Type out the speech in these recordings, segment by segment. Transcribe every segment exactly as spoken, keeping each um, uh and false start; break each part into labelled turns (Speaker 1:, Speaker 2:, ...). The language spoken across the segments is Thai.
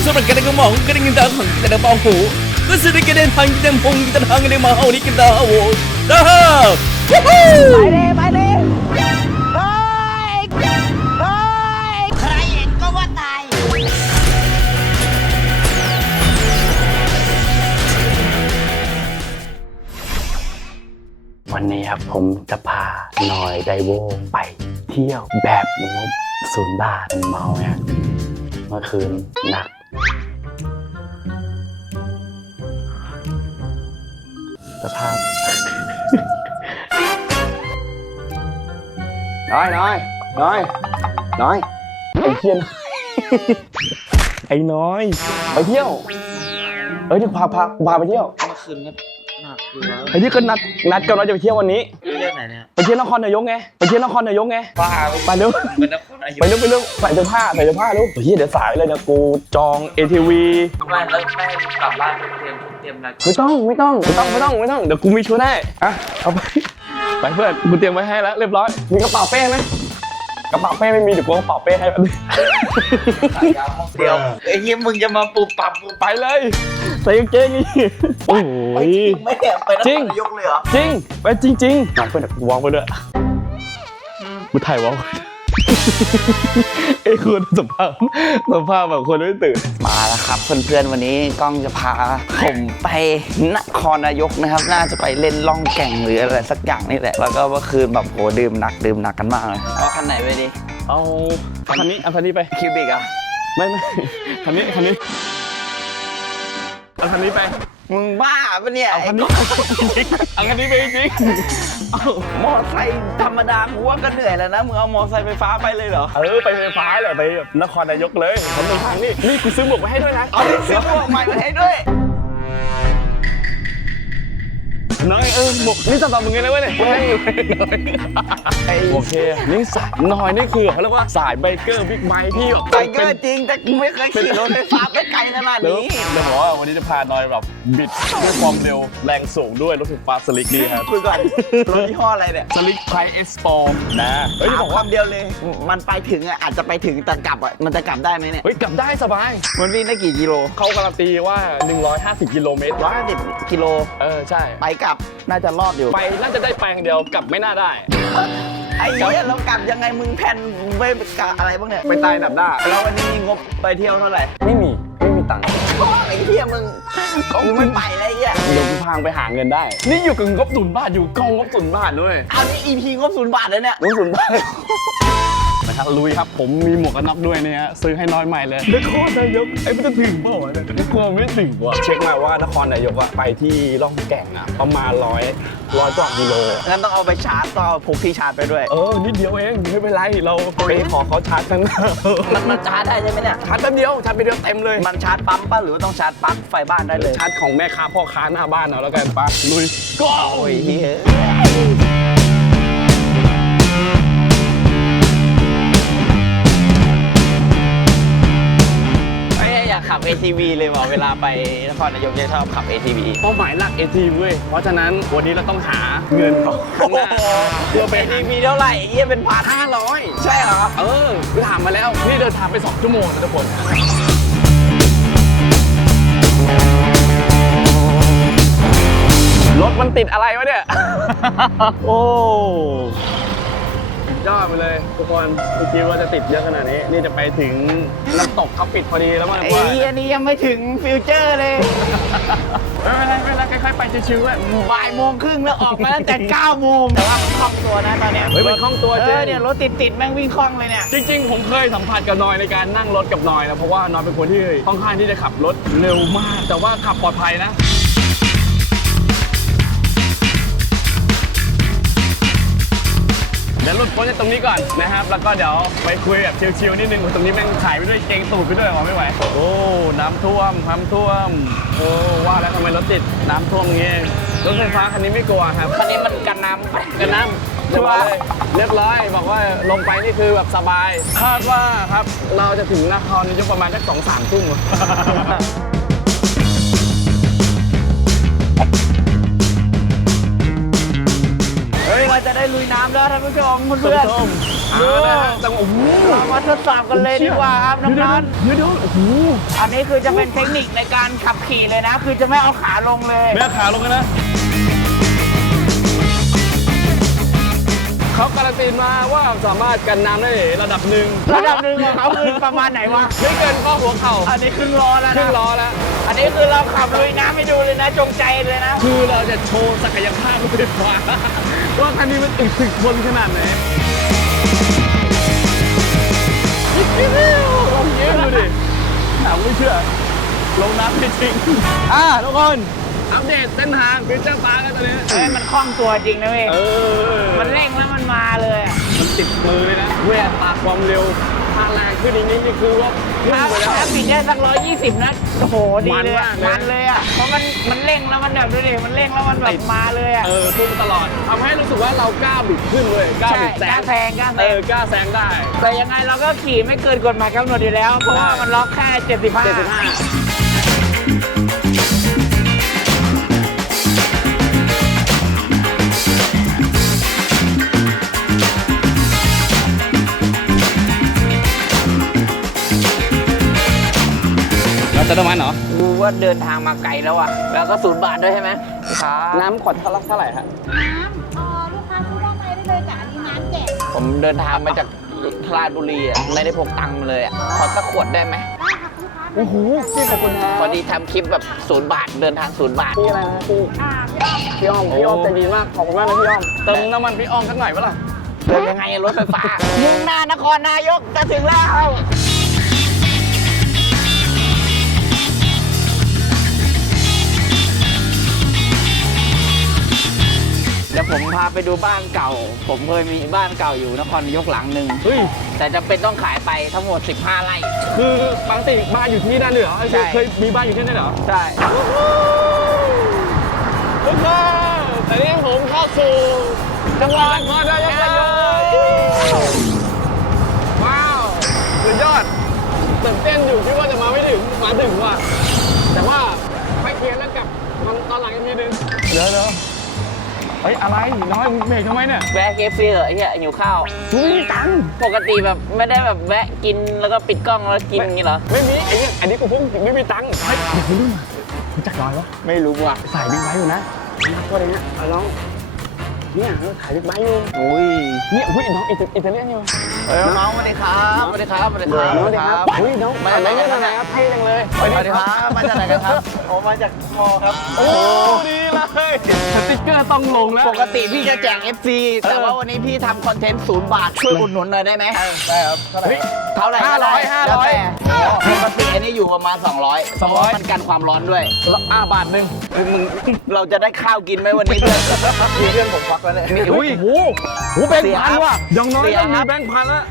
Speaker 1: surat kadang mau kadang kita hang kita dah bahu. Kesedikit dan hang kita pun kita hang dia mau ni kita hawo. Dah. Woohoo!
Speaker 2: ไปเลยไปเลยเฮ้ยเฮ้ยใครเห็นก็ว่าตาย
Speaker 3: วันนี้ครับผมจะพาหน่อยไดโวไปเที่ยวแบบงบศูนย์บาทเมาเนี่ยเมื่อคืนหนักสภาพ น้อยน้อยน้อยน้อยไอ้เทียน ไอ้น้อยไปเที่ยวเอ้ยที่พาพาพาไปเที่ยว
Speaker 4: เมื่อคืนก็หนักอยู่แล้ว
Speaker 3: ไอ้ที่ก็นัดนัดกันว่าจะไปเที่ยววันนี้
Speaker 4: เรื่องไหนเนี่ย
Speaker 3: ไปเที่ยวนครนายกไงไปเที่ยวนครนายกไง
Speaker 4: บ้า
Speaker 3: ไปเร็ว
Speaker 4: เป็นนักคนอายุ
Speaker 3: ไปเร็วไปเร็วใส่เสื้อผ้าใส่เสื้อผ้าลูกเฮียเดี๋ยวสายเลยนะกูจอง เอ ที วี
Speaker 4: ไม่แล้วแม่กลับบ้านเตรียมเตรียมอะไร
Speaker 3: ไม่ต้องไม่ต้องไม่ต้องไม่ต้องไม่ต้องเดี๋ยวกูมีชุดให้อ่ะเอาไปไปเพื่อนกูเตรียมไว้ให้แล้วเรียบร้อยมีกระเป๋าเป้ไหมกระเป๋าเป้ไม่มีเดี๋ยวกูเอากระเป๋าเป้ให้แบบนี้
Speaker 4: เดี๋ยวไอ้เหี้ยมึงจะมาปูปับปู
Speaker 3: ไปเลยใส่กางเกงนี่โอ้ย
Speaker 4: ไม่แอบไปนค
Speaker 3: จริง
Speaker 4: รนายกเลยเหรอ
Speaker 3: จริงไปจริงๆน้องเพื่อนกูวางไปด้วยกูถ่ายวางไอ้คนสัมภาษณ์สัมภาษณ์แบบคนไม่ตื่น
Speaker 4: มาแล้วครับเพื่อนๆวันนี้กล้องจะพาผมไปนครนายกนะครับน่าจะไปเล่นล่องแก่งหรืออะไรสักอย่างนี่แหละแล้วก็เมื่อคืนแบบโหดื่มหนักดื่มหนักกันมากเลยเอาคันไหนไปดิ
Speaker 3: เอาคันนี้เอาคันนี้ไป
Speaker 4: คิวบิกอะ
Speaker 3: ไม่ไม่คันนี้คันนี้เอาคันนี้ไป
Speaker 4: มึงบ้าปะเนี่ย
Speaker 3: เอาคันนี้เอาคันนี้ไปจริงเอา
Speaker 4: มอไซค์ธรรมดากูว่าก็เหนื่อยแล้วนะมึงเอามอไซค์ไฟฟ้าไปเลยเหรอ
Speaker 3: เออไปไฟฟ้าเลยไปแบบนครนายกเลยทำเป็นทางนี่นี่กูซื้อหมวกมาให้ด้วยนะ
Speaker 4: เอาดิซื้อหมวกใหม่มาให้ด้วย
Speaker 3: น้อยเออหมวกนี่สำหรับมึงไงเลยเว้ยเนี่ยให้อยู่โอเคนี่สายน้อยนี่คือเขาเรียกว่าสายไบเกอร์บิ๊กไบค์ที่แบบ
Speaker 4: ไบเกอร์จริงแต่กูไม่เคยขี่รถไฟฟ้าไปไกลขนาด
Speaker 3: เดี๋ยว
Speaker 4: นี้
Speaker 3: เดี๋ยวบอกว่าวันนี้จะพาน้อยแบบบิดด้วยความเร็วแรงสูงด้วยรถไฟฟ้าสลิกดีครับ
Speaker 4: คุยก่อนรถยี่ห้ออะไรเนี่ย
Speaker 3: สลิกไพรเอสปอร์นะเฮ้ย
Speaker 4: ถาม
Speaker 3: บอก
Speaker 4: ค
Speaker 3: ว่า
Speaker 4: วามเดียวเลย มันไปถึงอ่ะอาจจะไปถึงแต่กลับอ่ะมันจะกลับได้ไหมเนี่ย
Speaker 3: เฮ้ยกลับได้สบาย
Speaker 4: มันวิ่งได้กี่กิโล
Speaker 3: เขาการันตีว่าหนึ่งร้อยห้าสิบกิโลเมตร
Speaker 4: ร้อยห้าสิบกิโล
Speaker 3: เออใช่
Speaker 4: ไปกลับน่าจะรอดอยู่
Speaker 3: ไปน่าจะได้แปลงเดียวกลับไม่น่าได้
Speaker 4: ไอ้เหี้ยเรากลับยังไงมึงแพนไปกับอะไรบ้างเนี่ย
Speaker 3: ไปตายดับหน้า
Speaker 4: แล้ววันนี้มีงบไปเที่ยวเท่าไหร่
Speaker 3: ไม่มีไม่มีตังค์
Speaker 4: ไอ้เหี้ยมึงมึงไม่ไปเลยไอ้เหี้ย
Speaker 3: เดี๋ยวกูพางไปหาเงินได้ นี่อยู่กับงบศูนย์บาทอยู่กองงบศูนย์บาทด้วย
Speaker 4: เอานี่ อี พี งบศูนย์บาทเลยเนี่ย
Speaker 3: งบศูนย์บาทนะครับลุยครับผมมีหมวกกันน็อกด้วยเนี่ยฮะซื้อให้น้อยใหม่เลยนครนายกไอ้ไม่ต้องถึงเปล่าวะเนี่ยกลัวไม่ถึงว่ะเช็คมาว่านครนายกอะไปที่ล่องแก่งอะประมาณร้อยร้อยกว่ากิโล
Speaker 4: งั้นต้องเอาไปชาร์จต้องเอาพกที่ชาร์จไปด้วย
Speaker 3: เออนิดเดียวเองไม่เป็นไรเราไปขอเขาชาร์จกัน
Speaker 4: มันมันชาร์จได้ใช่ไหมเนี่ย
Speaker 3: ชาร์จแป๊บเดียวชาร์จไปเดียวเต็มเลย
Speaker 4: มันชาร์จปั๊มป่ะหรือว่าต้องชาร์จปลั๊กไฟบ้านได้เลย
Speaker 3: ชาร์จของแม่ค้าพ่อค้าหน้าบ้านเอาแล้วกันป้าลุยก็
Speaker 4: โอ้ยเฮ้ยไม่อยากขับ เอ ที วี เลยว่ะเวลาไปนครนายกจะชอบขับ เอ ที วี
Speaker 3: เป้าหมายหลัก เอ ที เว้ยเพราะฉะนั้นวันนี้เราต้องหาเงินก่อนข้างหน้าเพื่อไป
Speaker 4: เอ ที วี เท่าไหร่เฮียเป็นพันห้าร้อยใช่เหรอ
Speaker 3: เออไปถามมาแล้วนี่เดินทางไปสองชั่วโมงนะทุกคนรถมันติดอะไรวะเนี่ย โอ้ยอดไปเลยทุกคนไม่คิดว่าจะติดเยอะขนาดนี้นี่จะไปถึงน้ำตกเขาปิดพอดีแล้วมัน
Speaker 4: ไอ้เฮียนี่ยังไม่ถึงฟิวเจอร์เลย
Speaker 3: ไม่เป็นไรไม่เป็นไรค่อยๆไปชิวๆอ่ะ
Speaker 4: บ่ายโมงครึ่งแล้วออกมาตั้งแต่เก้าโมงแต่ว่ามันคล่องตัวนะตอนเนี้ย
Speaker 3: เฮ้ยมันคล่องตัว
Speaker 4: เอ
Speaker 3: จริ
Speaker 4: อง เนี่ยรถติดติดๆแม่งวิ่งคล่องเลยเนี่ย
Speaker 3: จริงๆ ผมเคยสัมผัสกับนอยในการนั่งรถกับนอยนะเพราะว่านอยเป็นคนที่ค่อนข้างที่จะขับรถเร็วมาก แต่ว่าขับปลอดภัยนะเดี๋ยวหลุดพ้นจากตรงนี้ก่อนนะครับ แล้วก็เดี๋ยวไปคุยแบบชิลๆนิดนึงตรงนี้แม่งถ่ายไปด้วยเกงตูดไปด้วยหรอไม่ไหวโอ้น้ำท่วมน้ำท่วมโอ้ว่าแล้วทำไมรถติดน้ำท่วมงี้รถไฟฟ้าคันนี้ไม่กลัวครับ
Speaker 4: คันนี้มันกันน้ำไป
Speaker 3: กันน้ำเรียบร้อยเรียบร้อยบอกว่าลงไปนี่คือแบบสบายคาดว่าครับเราจะถึงนครนายกประมาณสักสองสามทุ่ม เฮ้ยเรา
Speaker 4: ว่าจะได้ลุยน้ำแล้วท่านผู้ชมเพื่อนๆ
Speaker 3: เอาละฮะจังหวะโอ้โห
Speaker 4: เรามาทดสอบกันเลยดีกว่าครับน้องนัท
Speaker 3: เดี๋ยวเดี๋ยวโอ้โห
Speaker 4: อันนี้คือจะเป็นเทคนิคในการขับขี่เลยนะ คือจะไม่เอาขาลงเลย
Speaker 3: แม่ขาลงกันนะเขาการันตีมาว่าสามารถกันน้ำได้ระดับหนึ่ง
Speaker 4: ระดับหนึ่งของเขาคือประมาณไหนวะ
Speaker 3: ไม่เกินข้อหัวเข่า
Speaker 4: อันนี้ครึ่งล้อแล้ว
Speaker 3: ครึ่
Speaker 4: นะ
Speaker 3: งล้อแล้ว
Speaker 4: อันนี้คือเราขับลุยน้ำให้ดูเลยนะจงใจเลยนะ
Speaker 3: คือเราจะโชว์ศักยภาพรถไฟฟ้าว่าคันนี้มันอึดถึกทนขนาดไหนลองเยิ้มดูดิหนาวไม่เชื่อลงน้ำจริงอ่าทุกคนอัปเดตเส้นทางฟิวเจอร์พาร์คกันตอนนี้
Speaker 4: เฮ้ยมันคล่องตัวจริงนะเว้ย
Speaker 3: เออ
Speaker 4: มันเร่งแล้วมันมาเลยอะ
Speaker 3: มันติดมือเลยนะเวลาตากความเร็วถ้าแรงขึ้นอีกนิดนี่คือว่าพุ่ง
Speaker 4: ถ้า
Speaker 3: ไปแล้ว
Speaker 4: ถ้าปิดได้สักร้อยยี่สิบนะโอ้โหดีเลยอะ
Speaker 3: มันมากเลย
Speaker 4: มันเลยอ่ะเพราะมันมันเร่งแล้วมันแบบดูดิมันเร่งแล้วมันแบบมาเลยอ่ะ
Speaker 3: เออพุ่งตลอดทำให้รู้สึกว่าเรากล้าบิดขึ้นเลยกล้า
Speaker 4: ใช่
Speaker 3: บิดแซ
Speaker 4: กล้าง แซงกล้าแซ
Speaker 3: เอง อกล้าแซงได้
Speaker 4: แต่ยังไงเราก็ขี่ไม่เกินกฎหมายกำหนดอยู่แล้ว เพราะว่ามันล็อกแค่เจ็ดสิบห้า
Speaker 3: เจ็ดสิบห้า เราจะน้ำมันเหรอ
Speaker 4: ดูว่าเดินทางมาไกลแล้วอ่ะแล้วก็ศูนย์บาทด้วยใช่ไหมครับ
Speaker 3: น้ำขวดเท่าเท่าไหร่ฮะ
Speaker 2: น้ำเอ่อลูกค้าซื้อด้านในได้เลยจ้ะอันนี้น้ำแจก
Speaker 4: ผมเดินทางมาจากราชบุรีอ่ะไม่ได้พกตังค์มาเลยอ่ะขอสักขวดได้ไหม
Speaker 2: ได้ค่ะลูกค้า
Speaker 3: โอ้โหพี่ขอบคุณครับ
Speaker 4: พอดีทำคลิปแบบศูนย์บาทเดินทางศูนย์บาท
Speaker 3: พี่อะไรนะพี่
Speaker 2: อ่าพี่อ้อม
Speaker 3: พี่อ้อมพี่อ้อมใจดีมากขอบคุณมากนะพี่อ้อมเติมน้ำมันพี่อ้อมสักหน่อยปะล่ะ
Speaker 4: เดินยังไงรถไฟฟ้ามุ่งหน้านครนายกจะถึงแล้วเดี๋ยวผมพาไปดูบ้านเก่า ผมเคยมีบ้านเก่าอยู่นครนายกหลังหนึ่ง
Speaker 3: เฮ้ย
Speaker 4: แต่จะเป็นต้องขายไปทั้งหมดสิบห้าไร่
Speaker 3: คือปกติบ้านอยู่ที่นี่ได้เลยเหรอ
Speaker 4: ใช่
Speaker 3: เคยมีบ้านอยู่ที่นี่เหรอ
Speaker 4: ใช่
Speaker 3: ทุกคนตอนนี้ผมเข้าสู่จังหวัดนครนายกว้าวสุดยอดตื่นเต้นอยู่คิดว่าจะมาไม่ถึงมาถึงว่ะแต่ว่าไปเคลียร์แล้วกลับมันตอนหลังอีกทีนึงเดี๋ยวเดี๋ยวเฮ้ยอะไรน้อยมึงเบรกทำไมเนี่ย
Speaker 4: แวะเคฟซีเหรอไอ้เหี้ยหิวข้าว
Speaker 3: กูไม่มีตังค์
Speaker 4: ปกติแบบไม่ได้แบบแวะกินแล้วก็ปิดกล้องแล้วกินอย่างงี้เหรอ
Speaker 3: ไม่มีไอ้เนี่ยอันนี้กูเพิ่งไม่มีตังค์เฮ้ยเดี๋ยวคุณดูมารู้จักน้อยวะ
Speaker 4: ไม่รู้ว่ะ
Speaker 3: ใส่บิ๊กไบค์อยู่นะนักตัวเลยเนี่ยเอาน้องเนี่ยเขาถ่ายบิ๊กไบค์อยู่
Speaker 4: อุ้ย
Speaker 3: เนี่ยอุ้ยน้องอิตาอิตาเลียนนี่วะ
Speaker 4: เอ้ยน้องสวัสดีครับสวัสดีครับสวัสดีครับ
Speaker 3: น้องดีครับอุ้ยน้อง
Speaker 4: มาจากไหนกัน
Speaker 3: มา
Speaker 4: ครับ
Speaker 3: เท่จังเลย
Speaker 4: สวัสดีครับมาจากไหนกันครับผมมาจากมอครับ
Speaker 3: โอ้ดีเลยสติ๊กเกอร์ต้องลงแล้ว
Speaker 4: ปกติพี่จะแจก เอฟ ซี แต่ว่าวันนี้พี่ทำคอนเทนต์ศูนย์บาทช่วยอุดหนุนหน่อยได้ไหมได้ครับ
Speaker 3: เฮ้ย
Speaker 4: เท่าไหร่
Speaker 3: ห้าร้อยห้าร้อย
Speaker 4: ปกติอันนี้อยู่ประมาณ สองร้อย
Speaker 3: สองร้อย
Speaker 4: มันกันความร้อนด้วย
Speaker 3: อ่าบาทหนึ่ง
Speaker 4: เฮ้ยมึงเราจะได้ข้าวกินไหมวันนี้เพื่อนมีเรื่องผมฟักแล้วเนี่ยมี
Speaker 3: อุ้ยโอ้โหแบงค์พันว่ะอย่างน้อย
Speaker 4: เสีย
Speaker 3: ต้องมี
Speaker 4: ครับ
Speaker 3: แบงค์พันละ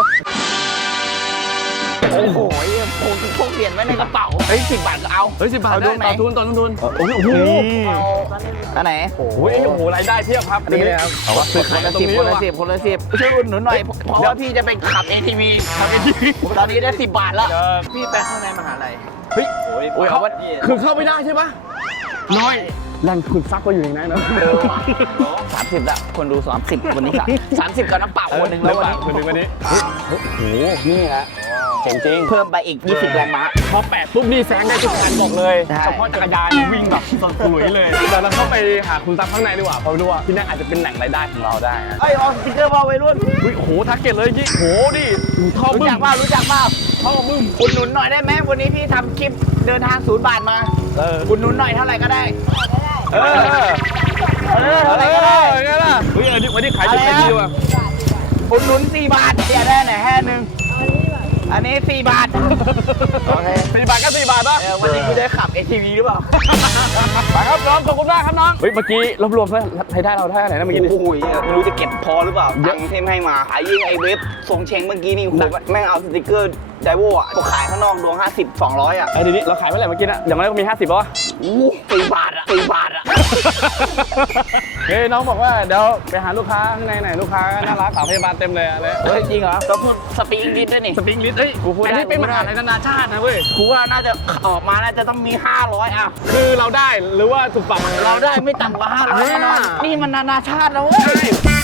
Speaker 4: โอ้โหพกพกเหรียญไว้ในกระเป๋าเฮ้ยสิบบาทก็เอา
Speaker 3: เฮ้ยสิบบาท
Speaker 4: เอา
Speaker 3: ได้
Speaker 4: ดูไหน
Speaker 3: ต่อทุนต่อทุนโอ้โห
Speaker 4: อันไหน
Speaker 3: โอ้โหโอ้โหรายได้เพียบครับ
Speaker 4: อันนี้เลยครับ
Speaker 3: เอาวะซื้อ
Speaker 4: ค
Speaker 3: ขาย
Speaker 4: น
Speaker 3: กัน
Speaker 4: ละ
Speaker 3: ตรง
Speaker 4: สิบ
Speaker 3: นี้
Speaker 4: คนละ
Speaker 3: วะ
Speaker 4: สิบคนละสิบช่วยอุดหนุนหน่อยเพราะว่าพี่จะไปขับ เอ ที วี ขับ เอ ที วี ตอนนี้ได้สิบบาทแล้ว พี่ไปข้างในมหาลัย
Speaker 3: เฮ้ย
Speaker 4: โอ้ย
Speaker 3: โอ้ย
Speaker 4: เขา
Speaker 3: เขา
Speaker 4: ว่า
Speaker 3: คือเข้าไม่ได้ใช่ปะน้อยแหล่งขุดทรัพย์ก็อยู่ในนั้นเนอะ
Speaker 4: สามสิบละคนดูสามสิบวันนี้ค่ะสามสิบกับน้ำเปล่าคนหนึ่งแล้ววันนี้
Speaker 3: คนหนึ่งวันนี้โอ้โหนี่ฮะเจ๋งจริง
Speaker 4: เพิ่มไปอีกยี่สิบแรงม้า
Speaker 3: พอแปะปุ๊บนี่แซงได้ทุกคันบอกเลย
Speaker 4: ใช่
Speaker 3: เฉพาะจักรยานวิ่งแบบสดสวยเลยเดี๋ยวเราเข้าไปหาคุณทรัพย์ข้างในดีกว่าเพราะรู้ว่าที่นั่นอาจจะเป็นแหล่งรายได้ของเราได้นะ
Speaker 4: ไอ้ออสติกเกอร์บอลวัยรุ่น
Speaker 3: อุ้ยโอ้โหทักเก็ตเลยยี่โหดิท่อ
Speaker 4: รู้
Speaker 3: บึ้ม
Speaker 4: จักเปล่ารู้จักเปล่า
Speaker 3: ท่อบึ้ม
Speaker 4: อุดหนุนหน่อยได้ไหมวันนี้พี่ทำคลิปเดินทางศูนย์บาทมา
Speaker 3: เออ
Speaker 4: อุดหนุนหน่อยเท่าไหร่ก็ได้
Speaker 3: เออ
Speaker 4: เออเท่าไหร่ก็ได้
Speaker 3: เออไงล่ะเฮ้ยเออวันนี้ขายดีขายดีว่ะ
Speaker 4: อุดหนุนสี่บาทเดี๋ยวได้ไหนแห่หนึ่งอันนี้สี่บาทโอเค
Speaker 3: สี่บาทก็สี่บาทป่ะ
Speaker 4: เออวันนี้พี่ได้ขับ เอ ที วี หรือเปล่า
Speaker 3: ไปครับน้องขอบคุณมากครับน้องเฮ้ยเมื่อกี้รวมๆแล้วรายได้เราได้เท่าไหร่นะเมื่อกี้นี่
Speaker 4: โอ้โหไม่รู้จะเก็บพอหรือเปล่าตังค์ที่ให้มาขายยิ่งไอเว็บส่งเชงเมื่อกี้นี่โหแม่งเอาสติกเกอร์ไดโว่อะพวกขายข้างนอกดวงห้าสิบ สองร้อยอ่ะ
Speaker 3: ไอ้ทีนี้เราขายเมื่อไหร่เมื่อกี้นะอย่างน้อยก็มีห้าสิบป่ะ
Speaker 4: อู้สี่บาทอ่ะสี่บาทอ่ะ
Speaker 3: เฮ้ยน้องบอกว่าเดี๋ยวไปหาลูกค้าข้างในไหนลูกค้าน่ารักสาวพยาบาลเต็มเลยอะไร
Speaker 4: เฮ้ยจริงเหรอต้องพูดสปีกอังกฤษด้วยนี่
Speaker 3: สปริงลิสเฮ้ย
Speaker 4: กูพูดได้
Speaker 3: อันนี้เป็น
Speaker 4: กู
Speaker 3: ม
Speaker 4: พูดได้
Speaker 3: หาลัยนานาชาตินะเว้ย
Speaker 4: กูว่าน่าจะออกมาน่าจะต้องมีห้าร้อยอ่ะ
Speaker 3: คือเราได้หรือว่าถูกปรับ
Speaker 4: เราได้ไม่ต่ำกว่าห้าร้อยแน่นอนนี่มันนานาชาติแล้วเว้ย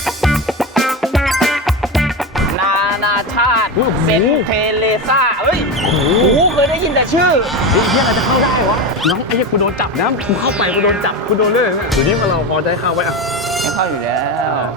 Speaker 4: เซนเทเลซ่าเฮ้ยโอ้โหเคยได้ยินแต่ชื่อ
Speaker 3: ไอ้เหี้ยอะไรจะเข้าได้วะน้องไอ้เหี้ยกูโดนจับนะกูเข้าไปกูโดนจับกูโดนเลยเนี่ยเดี๋ยวนี้พอเราพอจะให้เข้าไว้อ่ะ
Speaker 4: ไม่เข้าอยู่แล้ว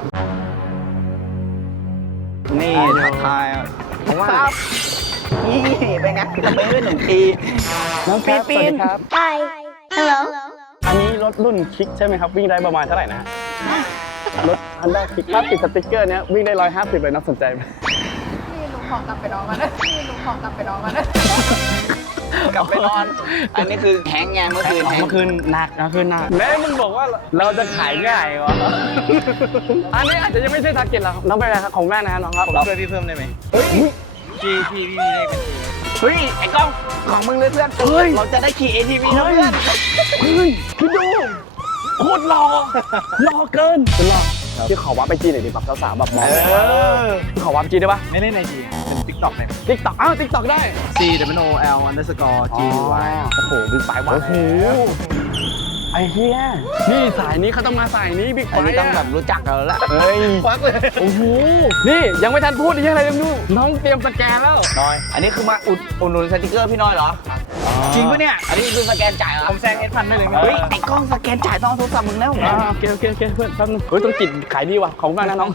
Speaker 4: นี่ทักทายครับนี่เป็นไงจะไปด้วยหนึ่งทีน้องปีนปีน
Speaker 2: Hi Hello
Speaker 3: อันนี้รถรุ่นคิกใช่ไหมครับวิ่งได้ประมาณเท่าไหร่นะรถ Honda Kick ถ้าติดสติ๊กเกอร์เนี้ยวิ่งได้ร้อยห้าสิบเลยนะสนใจไหม
Speaker 5: นี่ลุงขอกลับไปนอนกันนะนี่ลุงขอกลับไปนอนกันนะ
Speaker 4: กลับไปนอน อันนี้คือแฮงไงเมื่อคืนแฮง
Speaker 3: เมื่อคืนหนักเมื่อคืนหนักแม่มึงบอกว่าเราจะขายง่ายวะอันนี้อาจจะยังไม่ใช่ทาร์เก็ตเราน้องเป็นอะไรครับของแม่นะน้องครับผมช่วยพี่เพิ่มได้ไหมเฮ้ยพี่พี่พี่ได้เป็น
Speaker 4: เฮ้ยไอ้กล้องของมึงเลยเพื่อนเฮ้ยเราจะได้ขี่ เอ ที วี แล้วเพื่อน
Speaker 3: เฮ้ยคิดดูโคตรหล่อหล่อเกินหล่อพี่ขอวัดไปจีนหน่อยดิแบบสาวๆแบบมองพี่ขอวัดไปจีนได้ปะ
Speaker 6: ไม่เล่นไอจีเป็นติ๊กต็อกเลย
Speaker 3: ติ๊กต็อกอ้าวติ๊กต็อกได้
Speaker 6: C W O L underscore G Y
Speaker 3: โอ้โหบิ๊กไบค์ว่ะโอ้โหไอ้เหี้ยนี่สายนี้เขาต้องมาสายนี้บิ๊กไบ
Speaker 4: อันนี้
Speaker 3: ค์
Speaker 4: ต้องแบบรู้จักเราแล้ว
Speaker 3: เฮ้ยฟักเลยโอ้โหนี่ยังไม่ทันพูดอีกอะไรยังดูน้องเตรียมสแกนแล้ว
Speaker 4: น้อย อันนี้คือมาอุดอุดหนุนสติกเกอร์พี่น้อยเหรอ จริงปะเนี่ย อันนี้คือสแกนจ่ายเหรอ
Speaker 6: ผมแซงเอสพันได้เลย
Speaker 4: เฮ้ยไอ้กล้องสแกนจ่ายต้องเอาโทรศัพท์มึงแล้ว
Speaker 3: อ่าโอเคโอเคโอเคเพื่อนแป๊บนึงเฮ้ยต้องกินขายดีว่ะของมากนะน้อง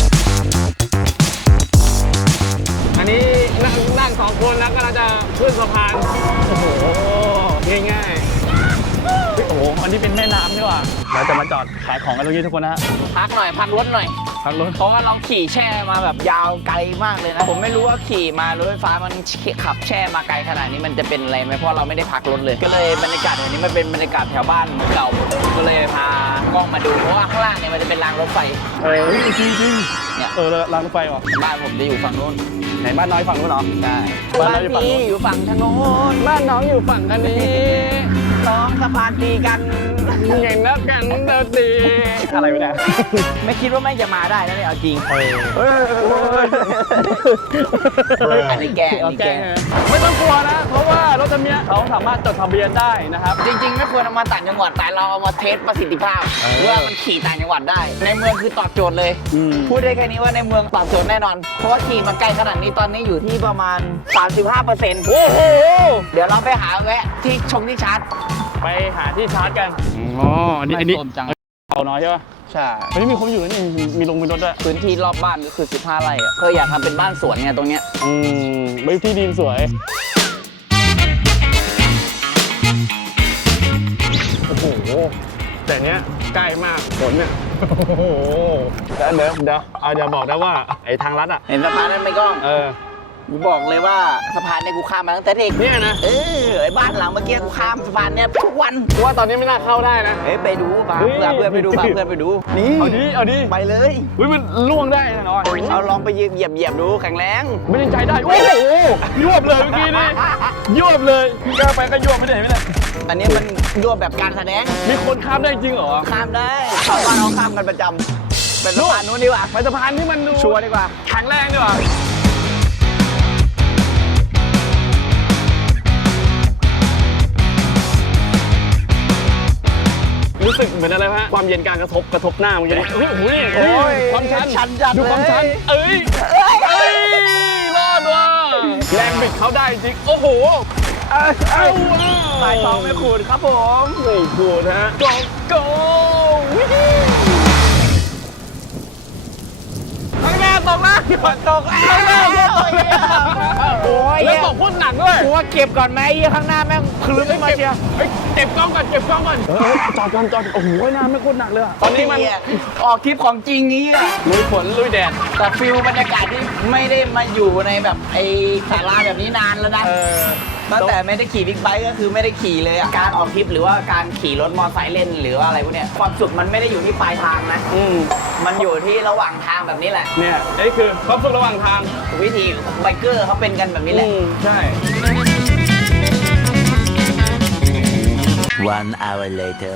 Speaker 3: อันนี้นั่งนั่งสองคนแล้วก็เราจะขึ้นสะพานโอ้โหง่ายๆเฮ้ยโอ้โหอันนี้เป็นแม่น้ำนี่ว่ะเราจะมาจอดขายของกันตรงนี้ทุกคนนะฮะ
Speaker 4: พักหน่อยพักรถหน่อย
Speaker 3: พักรถ
Speaker 4: เพราะว่าเราขี่แช่มาแบบยาวไกลมากเลยนะ ผมไม่รู้ว่าขี่มารถไฟฟ้ามันขับแช่มาไกลขนาดนี้มันจะเป็นอะไรไหมเพราะเราไม่ได้พักรถเลย ก็เลยบรรยากาศแบบนี้มันเป็นบรรยากาศแถวบ้านเก่าก็เลยพากล้องมาดูเพราะว่าข้างล่างเนี่ยมันจะเป็นรางรถไฟ
Speaker 3: เออจริงจริง
Speaker 4: เนี่ย
Speaker 3: เออรางรถไฟว่ะ
Speaker 4: บ้านผมจะอยู่ฝั่งโน้น
Speaker 3: ไหนบ้านน้อยฝั่งนู้นเหรอ
Speaker 4: ใช่
Speaker 3: บ้า
Speaker 4: บ้าน น
Speaker 3: เราอยู่ฝั่ง
Speaker 4: พี่
Speaker 3: โน้น
Speaker 4: อยู่ฝั่งถนน
Speaker 3: บ้านน้องอยู่ฝั่งอันนี้
Speaker 4: สองสะพานตีกัน
Speaker 3: เก่งนักกันเดินดีอะไรไม่ได้
Speaker 4: ไม่คิดว่าแม่งจะมาได้นะเนี่ยเอาจริง
Speaker 3: เฮ้ย
Speaker 4: อันนี้แกล้งอันนี้แกล้ง
Speaker 3: ไม่ต้องกลัวนะ เพราะว่ารถคันนี้เขาสามารถจดทะเบียนได้นะครับ
Speaker 4: จริงๆ ไม่ควรเอามาต่างจังหวัดแต่เราเอามาเทสประสิทธิภาพว่ามันขี่ต่างจังหวัดได้ ในเมืองคือตอบโจทย์เลย
Speaker 3: อืม
Speaker 4: พูดได้แค่นี้ว่าในเมืองตอบโจทย์แน่นอน เพราะว่าขี่มาไกลขนาดนี้ตอนนี้อยู่ที่ประมาณ สามสิบห้าเปอร์เซ็นต์
Speaker 3: โอ้โห
Speaker 4: เดี๋ยวเราไปหาแวะที่ชงที่ชาร์จ
Speaker 3: ไปหาที่ชาร์จกัน อ๋อ อันนี้ อันนี้
Speaker 4: ไม่สนจัง
Speaker 3: เอาน้อยใช่ป่ะ
Speaker 4: ใช่
Speaker 3: เฮ้ยมีคนอยู่นะนี่มีมีลงมีรถด้วย
Speaker 4: พื้นที่รอบบ้านก็คือสิบห้าไร่อะเคยอยากทำเป็นบ้านสวนไงตรงเนี้ย
Speaker 3: อืมไม่ที่ดินสวย โอ้โห แต่เนี้ยใกล้มากฝนเนี่ย โอ้โหเดี๋ยวเดี๋ยวเดี๋ยวเอาเดี๋ยวบอกนะว่าไอ้ทางลัดอ่ะ
Speaker 4: เห็นสะพานนั้นไหมกล้อง
Speaker 3: เออ
Speaker 4: กูบอกเลยว่าสะพานเนี่ยกูข้ามมาตั้งแต่เด็ก
Speaker 3: เนี่ยนะ
Speaker 4: เออไอ้บ้านหลังเมื่อกี้กูข้ามสะพานเนี่ยทุกวัน
Speaker 3: กูว่าตอนนี้ไม่น่าเข้าได้นะ
Speaker 4: เฮ้ยไปดูพา
Speaker 3: เฮ้ย
Speaker 4: เพื่อนเพื่อนไปดูพาเพื่อนไปดู นี่
Speaker 3: เอาดิ เอาดิ
Speaker 4: ไปเลย
Speaker 3: เฮ้ยมันล่วงได้แน่นอน
Speaker 4: เอาลองไปเหยียบเหยียบเหยียบดูแข็งแรง
Speaker 3: ไม่ได้ใจได้ โอ้โหยวบเลยเมื่อกี้นี่ยวบเลยกล้าไปก็ยวบไม่ได้ไม่ได้
Speaker 4: อันนี้มันรวบแบบการแสดง
Speaker 3: มีคนข้ามได้จริงเหรอ
Speaker 4: ข้ามได้ชาวบ้านเราข้ามกันประจำเป็นสะพานนู้นดีกว่า
Speaker 3: ไปสะพานที่มันดู
Speaker 4: ชัวร์ดีกว่า
Speaker 3: แข็งแรงดีกว่ารู้สึกเหมือนอะไรฮะความเย็นการกระทบกระทบหน้ามึงยังเฮ้ยโอ้ย
Speaker 4: โอ้ย
Speaker 3: ความชัน
Speaker 4: ชันจัด
Speaker 3: ดูความชัน
Speaker 4: เลย
Speaker 3: เอ้ยเอ้ยรอดว่ะแรงบิดเขาได้จริงโอ้โหเอ้าว้าว
Speaker 4: สายทองไม่ขูดครับผม
Speaker 3: ไม่ขูดฮะโกโก้ข้างหน้าตกนะ
Speaker 4: ตกแล้วโอ้ย
Speaker 3: แล้วตกพุ่นหนักด้วย
Speaker 4: กูว่าเก็บก่อนไหมยี่ข้างหน้าแม่งคลืมไม่มาเชียร์
Speaker 3: เฮ้ยเก็บกล้องก่อนเก็บกล้องก่อนเฮ้ยจอดก่อนจอดโอ้โหน้ำไม่โคตรหนักเลยอะตอนนี้มัน
Speaker 4: ออกทริปของจริงนี้อะ
Speaker 3: ลุยฝนลุยแดด
Speaker 4: แต่ฟิลบรรยากาศที่ไม่ได้มาอยู่ในแบบไอ้ศาลาแบบนี้นานแล้วนะ
Speaker 3: เออ
Speaker 4: ตั้งแต่ไม่ได้ขี่บิ๊กไบค์ก็คือไม่ได้ขี่เลยอะการออกทริปหรือว่าการขี่รถมอเตอร์ไซค์เล่นหรือว่าอะไรพวกเนี้ยความสุขมันไม่ได้อยู่ที่ปลายทางนะ
Speaker 3: อืม
Speaker 4: มันอยู่ที่ระหว่างทางแบบนี้แหละ
Speaker 3: เนี่ยนี่คือความสุขระหว่างทาง
Speaker 4: วิธีไบเกอร์เขาเป็นกันแบบนี้แหละ
Speaker 3: อืมใช่
Speaker 7: One hour later.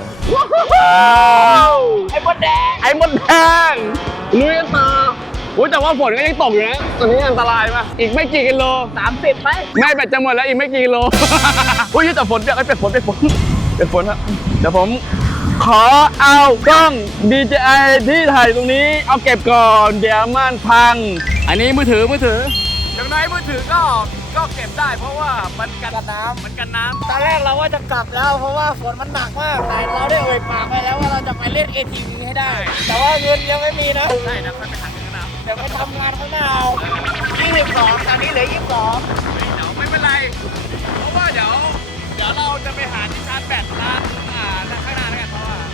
Speaker 4: ไอ้มดแดง
Speaker 3: ไอ้มดแดงลุยกันต่อโอ้ยแต่ว่าฝนก็ยังตกอยู่นะตอนนี้อันตรายมากอีกไม่กี่กิโล
Speaker 4: สามสิบไหม
Speaker 3: ไม่แบตจะหมดแล้วอีกไม่กี่กิโล อุ้ยแต่ฝนเปียกไอ้เป็ดฝนเป็ดฝนเป็ดฝนครับเดี๋ยวผมขอเอากล้อง ดี เจ ไอ ที่ถ่ายตรงนี้เอาเก็บก่อนเดี๋ยวมันพัง อันนี้มือถือมือถือยัง
Speaker 1: น้อยมือถือก็ก็เก็บได้เพราะว่ามันกันน้ำมันกันน้ำ
Speaker 2: ตอนแรกเราว่าจะกลับแล้วเพราะว่าฝนมันหนักมากแต่เราได้เอ่ยปากไปแล้วว่าเราจะไปเล่น เอ ที วี ให้ได้ แต่ว่าเงินยังไม่มีนะ
Speaker 1: ใช่นะค่อยไปหากันน้
Speaker 2: เดี๋ยวไปทำงานข้างหน้าเอายี่สิบสองตอนนี้เหลือยี่สิบสอง
Speaker 1: ำเดี๋ยวไม่เป็นไรเพราะว่าเดี๋ยวเดี๋ยวเราจะไปหาที่ชาร์จแบตร้านอ่าข้างหน้าแล้วกันเพราะว่า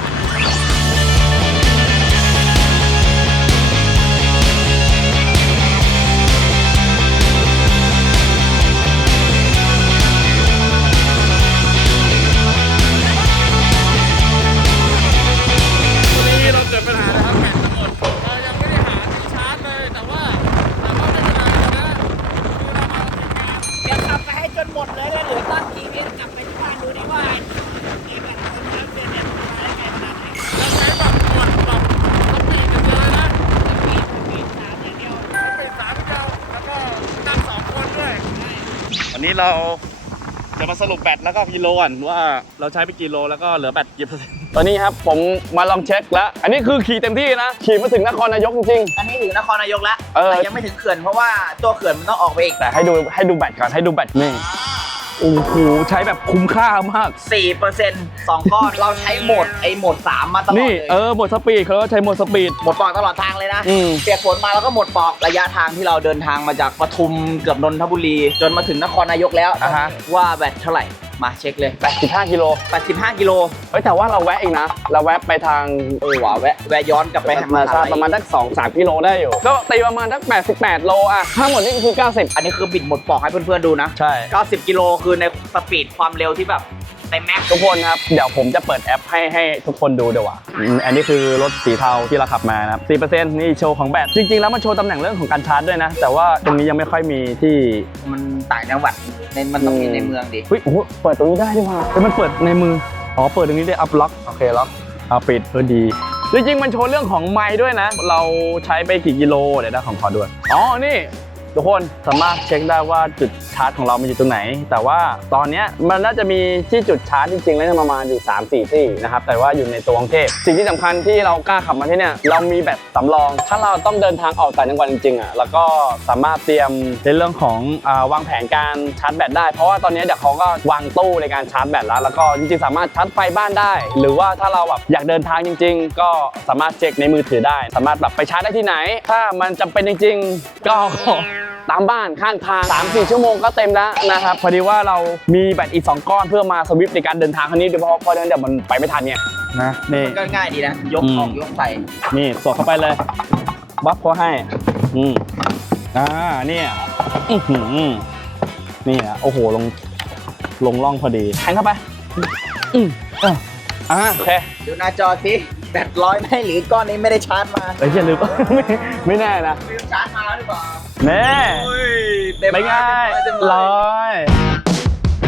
Speaker 1: เราเกิดปัญหานะครับแบตทั้งหมดเรายังไม่ได้หาที่ชาร์จเลยแต่ว่าแต่ว่าไม่เป็นไรนะคือเรามาทำงาน
Speaker 2: เดี๋ยวกลับไปให้จนหมดเลยแล้วเหลือตั้งทีวีกลับไปที่บ้านดูดิว่าไอ้แบบคนทำเนี่ยมาได้ไงขนาดไหน
Speaker 1: เราใช้แบบกดแบบสปีดกันเลยนะ
Speaker 2: ปีนปีนสามอย่างเดียว
Speaker 1: สปีดสามเดียวแล้วก็นั่งสองคนด้วยวันนี้เราจะมาสรุปแบตแล้วก็กิโลก่อนว่าเราใช้ไปกี่โลแล้วก็เหลือแบตกี่เปอร์เซ็นต์
Speaker 3: ตอนนี้ครับผมมาลองเช็คแล้ว อันนี้คือขี่เต็มที่นะ ขี่มาถึงนครนายกจริง
Speaker 4: อันนี้ถึงนครนายกแล้ว
Speaker 3: เออ
Speaker 4: แต่ยังไม่ถึงเขื่อนเพราะว่าตัวเขื่อนมันต้องออกไปอีก
Speaker 3: ๆแต่ให้ดูให้ดูแบตก่อนให้ดูแบตนี่โอ้โหใช้แบบคุ้มค่ามาก
Speaker 4: สี่เปอร์เซ็นต์ สองก้อน เราใช้โหมดไอโหมดสามมาตลอด
Speaker 3: นี่
Speaker 4: เลย
Speaker 3: เออโหมดสปีดเขาเรียกว่าใช้โหมดสปีด
Speaker 4: หมดปอกตลอดทางเลยนะ
Speaker 3: อืม
Speaker 4: เปียกฝนมาแล้วก็หมดปอกระยะทางที่เราเดินทางมาจากปทุมเกือบนนทบุรี จนมาถึงนครนายกแล้ว
Speaker 3: อ่าฮะ
Speaker 4: ว่าแบตเท่าไหร่มาเช็คเลย
Speaker 3: แปดสิบห้ากิโล
Speaker 4: แปดสิบห้ากิโล
Speaker 3: เฮ้ยแต่ว่าเราแวะเองนะ เราแวะไปทาง
Speaker 4: เออว่ะแวะแวะย้อนกลับไป
Speaker 3: ไป
Speaker 4: ทาง
Speaker 3: มา
Speaker 4: อะไร
Speaker 3: ประมาณสักสองสามกิโลได้อยู่ ก็ตีประมาณสักแปดสิบแปดโลอะทั้งหมดนี่คือเก้าสิบ
Speaker 4: อันนี้คือบิดหมดปอกให้เพื่อนๆดูนะ
Speaker 3: ใช่
Speaker 4: เก้าสิบกิโลคือในสปีดความเร็วที่แบบเต็มแม็กซ์
Speaker 3: ทุกคนครับ เดี๋ยวผมจะเปิดแอปให้ให้ทุกคนดูเดี๋ยวว่ะอืมอันนี้คือรถสีเทาที่เราขับมานะครับสี่เปอร์เซ็นต์นี่โชว์ของแบต จริงๆ แล้วมันโชว์ตำแหน่งเรื่องของการชาร์จด้วยนะ แต่ว่าตรงนี้ยังไม่ค่อยมีที่
Speaker 4: มันต่างจังหวัดในมันต้องมีในเมืองดิ
Speaker 3: เฮ้ยโอ้โหเปิดตรงนี้ได้ด้วยว่ะแต่มันเปิดในมือ อ๋อ เปิดตรงนี้ได้อัพล็อก โอเคล็อกเอาปิดเออดี จริงๆ มันโชว์เรื่องของไมล์ด้วยนะ เราใช้ไปกี่กิโล เดี๋ยวนะของขอดูอ๋อ นี่ ทุกคนสามารถเช็คได้ว่าจุดชาร์จของเรามันอยู่ตรงไหน แต่ว่าตอนนี้มันน่าจะมีที่จุดชาร์จจริงๆแล้วประมาณอยู่ สามสี่ ที่นะครับ แต่ว่าอยู่ในตัวกรุงเทพสิ่งที่สำคัญที่เรากล้าขับมาที่เนี่ยเรามีแบตสำรอง ถ้าเราต้องเดินทางออกต่างจังหวัดจริงๆอ่ะแล้วก็สามารถเตรียมในเรื่องของอ่าวางแผนการชาร์จแบตได้เพราะว่าตอนนี้เดี๋ยวเขาก็วางตู้ในการชาร์จแบตแล้วแล้วก็จริงๆสามารถชาร์จไฟบ้านได้ หรือว่าถ้าเราแบบอยากเดินทางจริง ๆ ก็สามารถเช็คในมือถือได้ สามารถแบบไปชาร์จได้ที่ไหน ถ้ามันจำเป็นจริงๆก็ตามบ้านข้างทาง สามสี่ ชั่วโมงก็เต็มแล้วนะครับพอดีว่าเรามีแบตอีกสองก้อนเพื่อมาสวิปในการเดินทางครั้งนี้โดยเฉพาะเพราะฉะนั้นเดี๋ยวมันไปไม่ทันเนี่ยนะนี่
Speaker 4: มันก็ง่ายดีนะ ยกออกยกใส่
Speaker 3: นี่สวดเข้าไปเลยบัฟเขาให้อืมอ่าเนี่ยอื้อหือนี่อ่ะโอ้โหลงลงร่องพอดีแทงเข้าไปอืมอ่ะอ่าโอเค
Speaker 4: ดูหน้าจอสิแบตร้อยไหมหรือก้อนนี้ไม่ได้ชาร์จมา
Speaker 3: เอ้ยอย่าลืม ไม่ไม่แน่นะ
Speaker 4: ลืมชาร์จมาหรือเปล่า
Speaker 3: แน่
Speaker 4: เฮ้ยเต็ม
Speaker 3: ไม่ง่าย
Speaker 4: เต็มร้
Speaker 3: ร้
Speaker 4: อ
Speaker 3: อย ย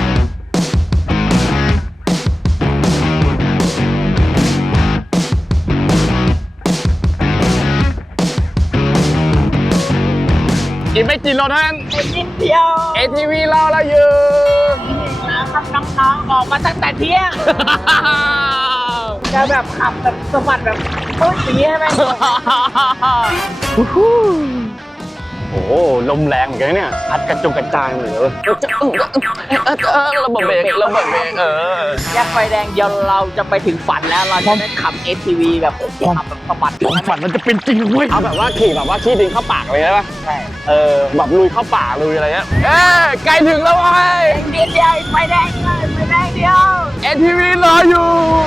Speaker 3: อีกไม่กี่โลเท่านั้น
Speaker 2: นิดเดียว
Speaker 3: เอ ที วี รอเราอยู่
Speaker 2: นะครับน้องๆออกมาตั้งแต่เที่ยงจะแบบขับแบบสะบัดแบบโอ้ยอย่างนี้ใช่ไหม
Speaker 3: โอ้โหลมแรงเหมือนกันนะเนี่ยพัดกระจุกกระจายเลยเออระเบิดเบรกระเบิดเบรกเออ
Speaker 4: แยกไฟแดงเดียวเราจะไปถึงฝันแล้วเราจะได้ขับ เอ ที วี แบบขับแบบสะบัด
Speaker 3: ความฝันมันจะเป็นจริงเว้ยเอาแบบว่าขี่แบบว่าขี่ดินเข้าปากเลยได้ปะ
Speaker 4: ใช่
Speaker 3: เออแบบลุยเข้าป่าลุยอะไรเงี้ยเอ้ยใกล้ถึงแล้วเว้ย
Speaker 2: เดียวเดียวไฟแดงเลยไฟแดงเดียว
Speaker 3: เอ ที วี รออยู่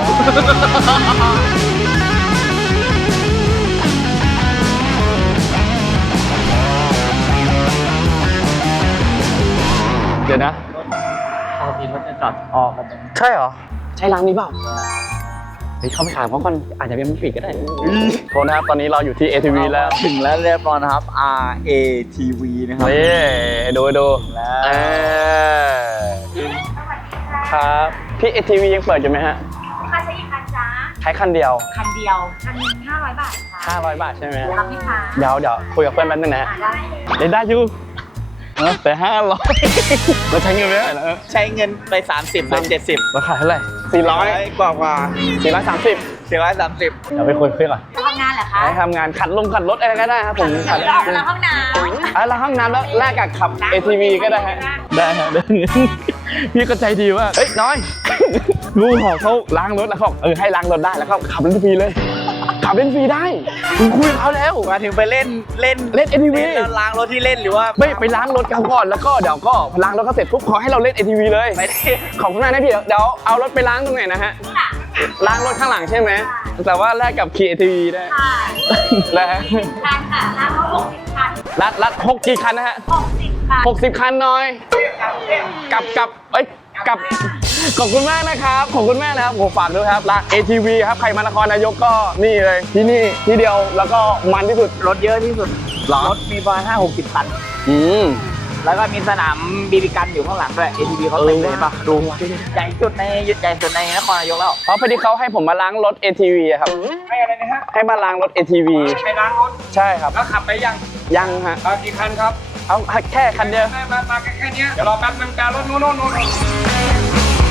Speaker 3: เดี๋ยวนะ
Speaker 4: ปกติรถจะจอดออกกัน
Speaker 3: ใช่เหรอ ใช่ร้านนี้เปล่าเฮ้ยเข้าไปถามเขาก่อนอาจจะเป็นมันปิดก็ได้โทษนะครับตอนนี้เราอยู่ที่ เอ ที วี แล้ว
Speaker 4: ถึงแล้วเรียบร้อยนะครับ อาร์ เอ ที วี นะครับ
Speaker 3: นี่ดูดู
Speaker 4: แล้ว
Speaker 3: เออครับพี่ เอ ที วี ยังเปิดอยู่ไหมฮะ
Speaker 5: ค่าใช้กี่คันจ๊ะ
Speaker 3: ใช้คันเดียว
Speaker 5: คันเดียว คันหนึ่งห้าร้อยบาทค่ะ
Speaker 3: ห้าร้อยบาทใช่ไหมฮะ
Speaker 5: รับพี่ค้า
Speaker 3: เดี๋ยวเดี๋ยวคุยกับเพื่อนแป๊บนึงนะฮะ
Speaker 5: อ่าได้เลย
Speaker 3: เล่นได้อยู่เออแต่ห้าร้อยเราใช้เงินไปเท่าไหร่แล้วเออ
Speaker 4: ใช้เงินไป สามสิบเป็นเจ็ดสิบ
Speaker 3: ราคาเท่าไหร่สี่ร้อย
Speaker 4: กว่ากว่า
Speaker 3: สี่ร้อยสามสิบ
Speaker 4: สี่ร้อยสามสิบ
Speaker 3: เดี๋ยวไปคุยเพื่อนก่อน
Speaker 5: ทำงานเหรอคะ
Speaker 3: ไปทำงานขัดลมขัดรถอะไรก็ได้ครับผมขัด
Speaker 5: เราออกมาห้องน้
Speaker 3: อ่ะแล้วห้องน้ำแล้วแลกกับขับ เอ ที วี ก็ได้ฮะได้ฮะได้พี่ก็ใจดีว่าเอ้ยน้อย ลูกของเขาล้างรถแล้วเขาบอกเออให้ล้างรถได้แล้วก็ขับเล่นฟรีเลยขับเล่นฟรีได้คุณคุยกับเขาแล้ว
Speaker 4: มาถึงไปเล่นเล่น
Speaker 3: เล่น เอ ที วี
Speaker 4: เล่นแล้วล้างรถที่เล่นหรือว่า
Speaker 3: ไม่ไปล้างรถกันก่อนแล้วก็เดี๋ยวก็ล้างรถก็เสร็จปุ๊บขอให้เราเล่น เอ ที วี เลย
Speaker 4: ไม่ได้
Speaker 3: ขอบคุณมากนะพี่เดี๋ยวเดี๋ยวเอารถไปล้างตรงไหนนะฮะล้างรถข้างหลังใช่ไหมแต่ว่าแลกกับคีย์ เอ ที วี ได้
Speaker 5: ำค่ะ
Speaker 3: แล้วฮะ
Speaker 5: คันค่ะแล้วก็หกสิบคัน
Speaker 3: รัดรัดหกกี่คันนะฮะ
Speaker 5: หกสิบคัน
Speaker 3: หกสิบคันหน่อยกลับกลับเอ้ยกลับขอบคุณมากนะครับขอบคุณมากนะครับผมฝากด้วยครับร้าน เอ ที วี ครับใครมานครนายกก็นี่เลยที่นี่ที่เดียวแล้วก็มันที่สุด
Speaker 4: รถเยอะที่สุดรถมีประมาณห้าหกสิบคัน
Speaker 3: อืม
Speaker 4: แล้วก็มีสนามบีบีกันอยู่ข้างหลังด้วย เอ ที วี เขาเต็มเลยเห็นปะดูใหญ่สุดในใหญ่สุดในนครนายกแล้ว
Speaker 3: เพราะพอดีเขาให้ผมมาล้างรถ เอ ที วี อะครับ
Speaker 6: ให้อะไรนะฮะ
Speaker 3: ให้มาล้างรถ เอ ที วี
Speaker 6: ให้ล้างรถ
Speaker 3: ใช่ครับ
Speaker 6: แล้วขับไปยัง
Speaker 3: ยังฮะ
Speaker 6: เอากี่คันครับ
Speaker 3: เอาแค่คันเดียว
Speaker 6: มามามาแค่เนี้ยเดี๋ยวรอแป๊บนึงแปลรถโน่นโน่นโน่น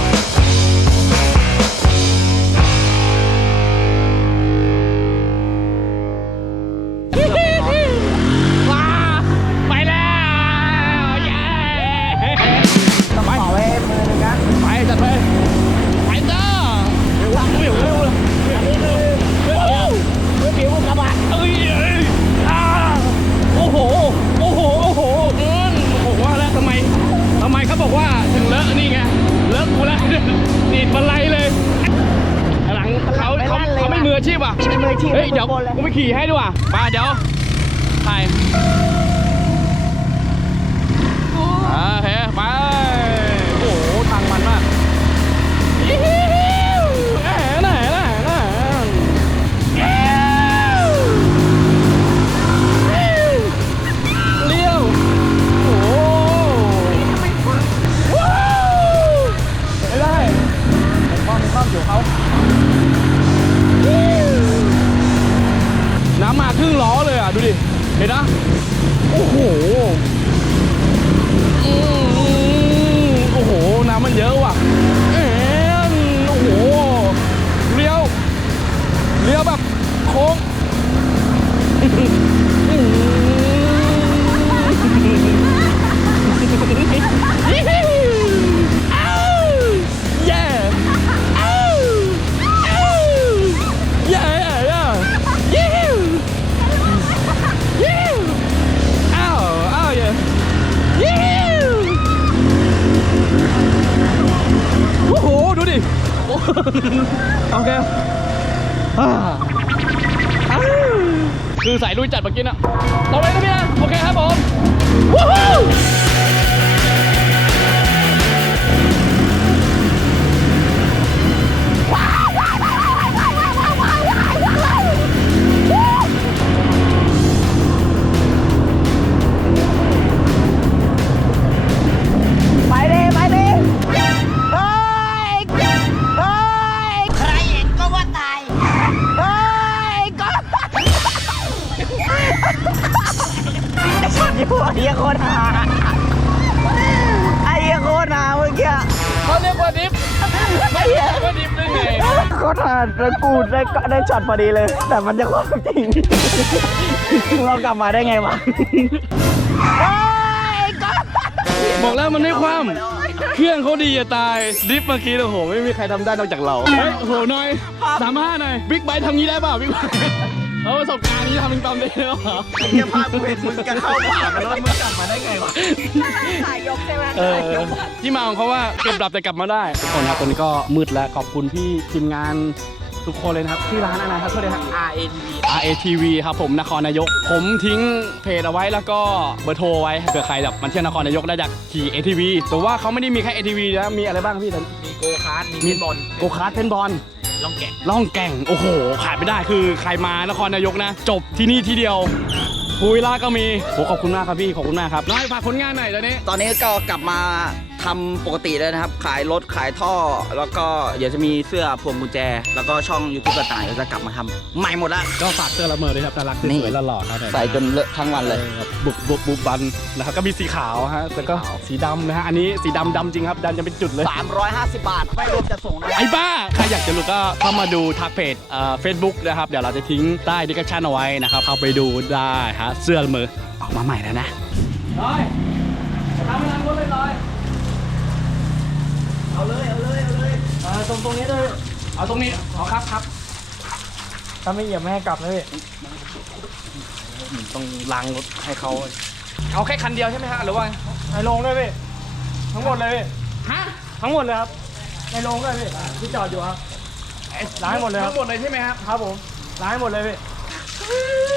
Speaker 3: ไปแล้วเย้
Speaker 4: ต้องขอไว้มือนึงนะ
Speaker 3: ไปจัดไปไปจ้าเร็วเร็วเร็วเร็วเร็วเร็วเร็วเร็วผิวกระบะเอ้ยเอ้ยอ่าโอ้โหโอ้โหโอ้โหอืมโอ้โหว่าแล้วทำไมทำไมเขาบอกว่าถึงเลอะนี่ไงเลอะกูแล้วดีดบันไลเลยหลังเขาเขาเขาไม่มืออาชีพอ่ะ
Speaker 4: ไม่มืออาชีพ
Speaker 3: เฮ้ยเดี๋ยวกูไปขี่ให้ดีกว่ามาเดี๋ยวไปอ่าเฮ้ไปโอ้โหทางมันมากอิ๊วแหน่แหน่แหน่แหน่อิ๊วเลี้ยวโอ้โหว้าวไม่ได้ผมว่ามันความอยู่เขาน้ำมาครึ่งล้อเลยอ่ะ ดูดิ เห็นนะ โอ้โหอืมโอ้โห น้ำมันเยอะว่ะเอ็นโอ้โหเลี้ยวเลี้ยวแบบโค้งอ้าวเย้อ้าวอ้าวเย้เย้เย้เย้อ้าวอ้าวเย้เย้โอ้โห ดูดิโอ้โอเคอ่าอ้าวคือสายลุยจัดเมื่อกี้นะต่อไปนะพี่นะ โอเคครับผมวู้ฮู้
Speaker 4: ไปดิไปดิ
Speaker 2: เฮ้ยเฮ้ยใครเห็นก็ว่าตายเฮ้ยก็
Speaker 4: ไอ้ช็อตอยู่ไอ้เหี้ยโคตรหาไอ้เหี้ยโคตรหาเมื่อกี้
Speaker 3: เขาเรียกว่าดิฟไม่เรียกว่าดิฟได้ไง
Speaker 4: โคตรหาแล้วกูได้ได้ช็อตพอดีเลย แต่มันจะโคตรจริงเรากลับมาได้ไงวะ
Speaker 3: บอกแล้วมันไม่คว่ำเครื่องเขาดีจะตาย ดิฟเมื่อกี้โอ้โห ไม่มีใครทำได้นอกจากเรา เฮ้ย โอ้โหหน่อยสามห้าหน่อย บิ๊กไบค์ทำงี้ได้เปล่าบิ๊กไบค์เอาประสบการณ์นี้ทำเป็นตามได้หรอ
Speaker 4: เหี้ยภาพกูเห็นมึงจะเข้าป่ากันแล้วมึงกลับมาได้ไงวะ
Speaker 5: สายยกใช่ไหม
Speaker 3: เออที่มาของเขาว่าเก็บดับแต่กลับมาได้ทุกคนครับตอนนี้ก็มืดแล้วขอบคุณพี่ทีมงานทุกคนเลยนะครับที่ร้านอะไรครับโทษนะครับ
Speaker 4: อาร์ เอ ที วี
Speaker 3: อาร์ เอ ที วี ครับผมนครนายก ผมทิ้งเพจเอาไว้แล้วก็เบอร์โทรไว้เผื่อใครแบบมาเที่ยวนครนายกได้จากขี่ เอ ที วี แต่ว่าเขาไม่ได้มีแค่ เอ ที วี นะมีอะไรบ้างพี่
Speaker 4: มีโกคาร์ดมีบอล
Speaker 3: โกคาร์ทเพนบอล
Speaker 4: ลองแกะ
Speaker 3: ล่องแก่งโอ้โหขาดไม่ได้คือใครมานครนายกนะ จบที่นี่ที่เดียวภูวิลล่าก็มีโหขอบคุณมากครับพี่ขอบคุณมากครับน้อยฝากผลงานหน่อยตอนนี้
Speaker 4: ตอนนี้ก็กลับมาททำปกติเลยนะครับ ขายรถขายท่อ แล้วก็เดี๋ยวจะมีเสื้อพวงกุญแจ แล้วก็ช่องยูทูบต่างๆเดี๋ยวจะกลับมาทำใหม่หมดละ
Speaker 3: ก็ฝากเสื้อละเมอด้วยครับน่ารักสวยๆหล่อๆครับ
Speaker 4: ใส่จนเลอะทั้งวันเลย
Speaker 3: บุบบุบบุบบันนะครับก็มีสีขาวฮะแล้วก็สีดำนะฮะอันนี้สีดำดำจริงครับดำจะเป็นจุดเลย
Speaker 4: สามร้อยห้าสิบบาท ไม่รวมจะส่งนะ
Speaker 3: ไอ้บ้าใครอยากจะรู้ก็เข้ามาดูทักเพจเฟซบุ๊กนะครับเดี๋ยวเราจะทิ้งใต้ดีคริปชั่นเอาไว้นะครับเข้าไปดูได้ฮะเสื้อละเมอออกมาใหม่แล้วนะร้อยทำงานรถเลยร้อยเอาเลยเอาเลยเอาเลยตรงตรงนี้เลยเอาตรงนี้อ๋อครับครับ
Speaker 2: ถ้าไม่เหยียบไม่ให้กลับนะพี่
Speaker 3: ต้องล้างรถให้เขาเอาแค่คันเดียวใช่ไหมฮะหรือว่า
Speaker 2: ในโรงด้วยพี่ ทั้งหมดเลยพี่
Speaker 3: ฮะ
Speaker 2: ทั้งหมดเลยครับ ในโรงด้วยพี่ ที่จอดอยู่ครับ ล้างให้หมดเลยครับ
Speaker 3: ทั้งหมดเลยใช่ไหมครับ
Speaker 2: ครับผม ล้างให้หมดเลยพี่